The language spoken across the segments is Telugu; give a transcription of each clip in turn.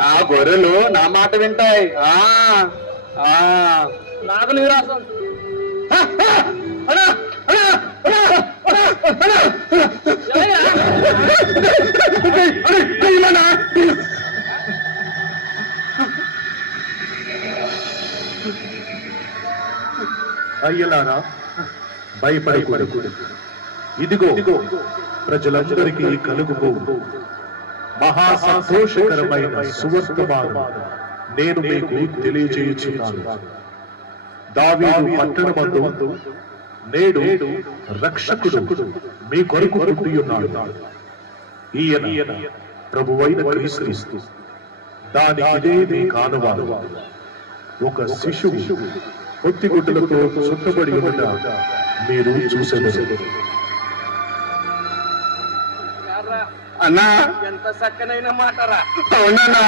నా గొర్రెలు నా మాట వింటాయి. నాకు నిరాశం. అయ్యలారా, భయపడకూడదు. ఇదిగో ప్రజలందరికీ కలుగుబో మహా సంతోషకరమైన సువర్తమానం నేను మీకు తెలియజేయుచున్నాను. దావీదు పట్టణమందు నేడు రక్షకుడు మీ కొరకు పుట్టి ఉన్నాడు. ఈయన ప్రభువైన క్రీస్తు. దానికి ఇదే మీ కానువాలు. ఒక శిశువు పొత్తిగుడ్డలతో చుట్టబడి ఉండట మీరు చూసేది. అన్నా, ఎంత చక్కనైన మాటరా. అవునన్నా,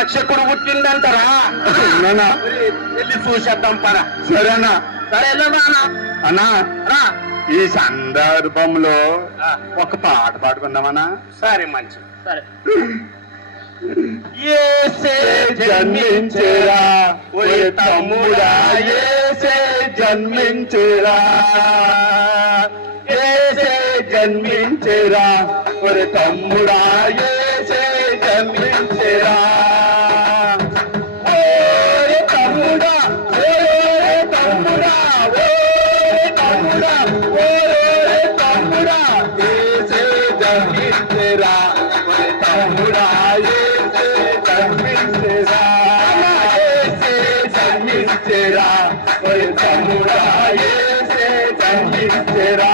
రక్షకుడు పుట్టిందంటారా? అవునన్నా, వెళ్ళి చూసేద్దాం పరా. సరేనా? సరే వెళ్ళమా అన్నా. రా. ఈ సందర్భంలో ఒక పాట పాడుకుందామన్నా? సరే, మంచి. సరే. యేసే జన్మించేరా ఓయ్ తమ్ముడా, యేసే జన్మించేరా, యేసే జన్మించేరా ఒరే తమ్ముడా, యేసే జన్మించేరా. ఓరే తమ్ముడా, ఓరే తమ్ముడా, ఓరే తమ్ముడా, ఓరే తమ్ముడా, యేసే జన్మించేరా ఒరే తమ్ముడా, యేసే జన్మించేరా, యేసే జన్మించేరా ఒరే తమ్ముడా, యేసే జన్మించేరా.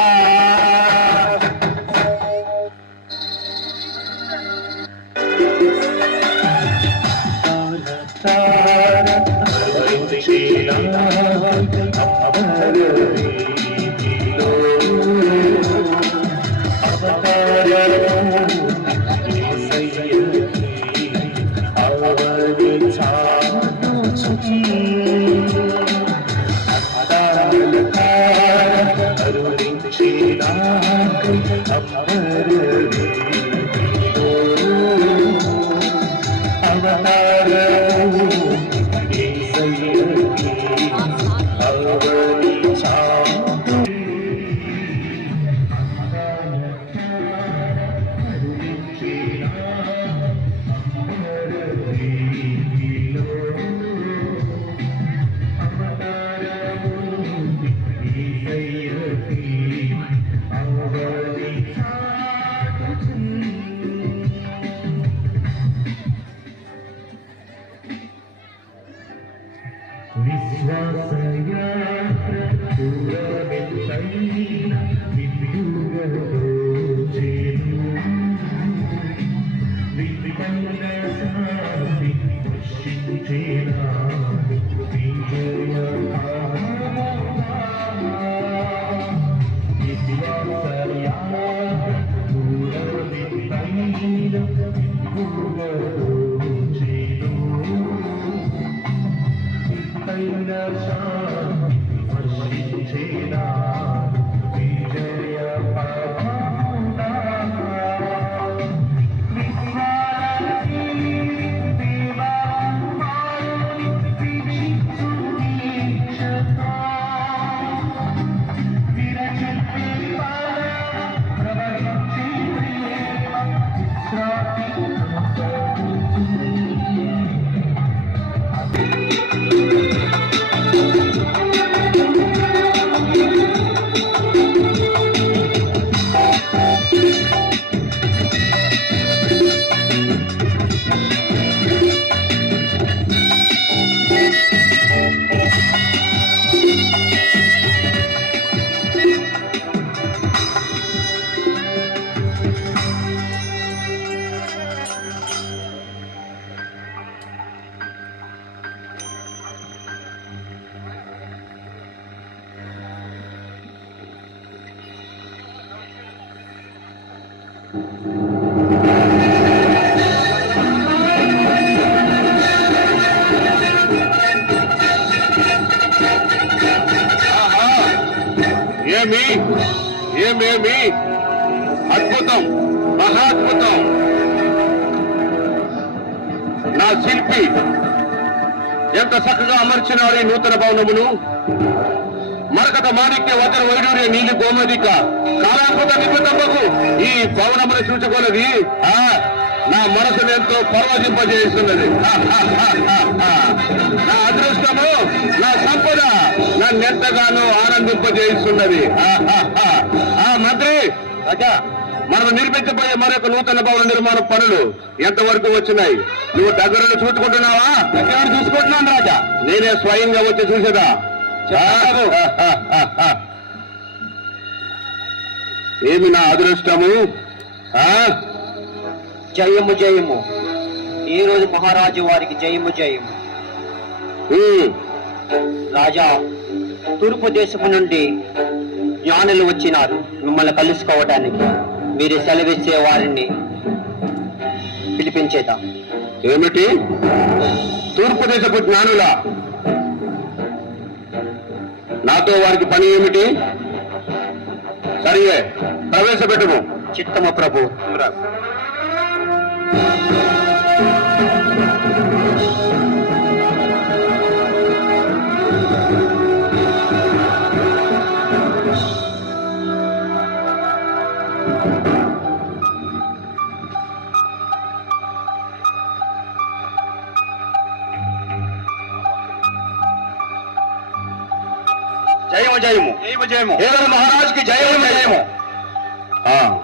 ఏమి ఏమేమి అద్భుతం, మహాద్భుతం. నా శిల్పి ఎంత చక్కగా అమర్చినాడు ఈ నూతన భవనమును. మరకత మాణిక్య వజ్ర వైడూర్య నీలి గోమదిక కాలాకృత నిపుణకు ఈ భవనమును చూచుకోనది నా మనసును ఎంతో పరవశింపజేస్తున్నది. నా అదృష్టము, నా సంపద నన్నెంతగానో ఆనందింపజేస్తున్నది. మంత్రి రాజా, మనం నిర్మించబోయే మరొక నూతన భవన నిర్మాణ పనులు ఎంతవరకు వచ్చినాయి? నువ్వు దగ్గరలో చూసుకుంటున్నావా? దగ్గర చూసుకుంటున్నాను రాజా. నేనే స్వయంగా వచ్చి చూసేదా? ఏమి నా అదృష్టము. జయము జయము. ఈ రోజు మహారాజు వారికి జయము జయము. రాజా, తూర్పు దేశము నుండి జ్ఞానులు వచ్చినారు మిమ్మల్ని కలుసుకోవటానికి. మీరు సెలవిచ్చే వారిని పిలిపించేదా? ఏమిటి? తూర్పు దేశపు జ్ఞానులా? నాతో వారికి పని ఏమిటి? సరియే, ప్రవేశపెట్టుము. చిత్తము ప్రభు. జయము జయము. జయము జయము. మహారాజుకి జయము జయము.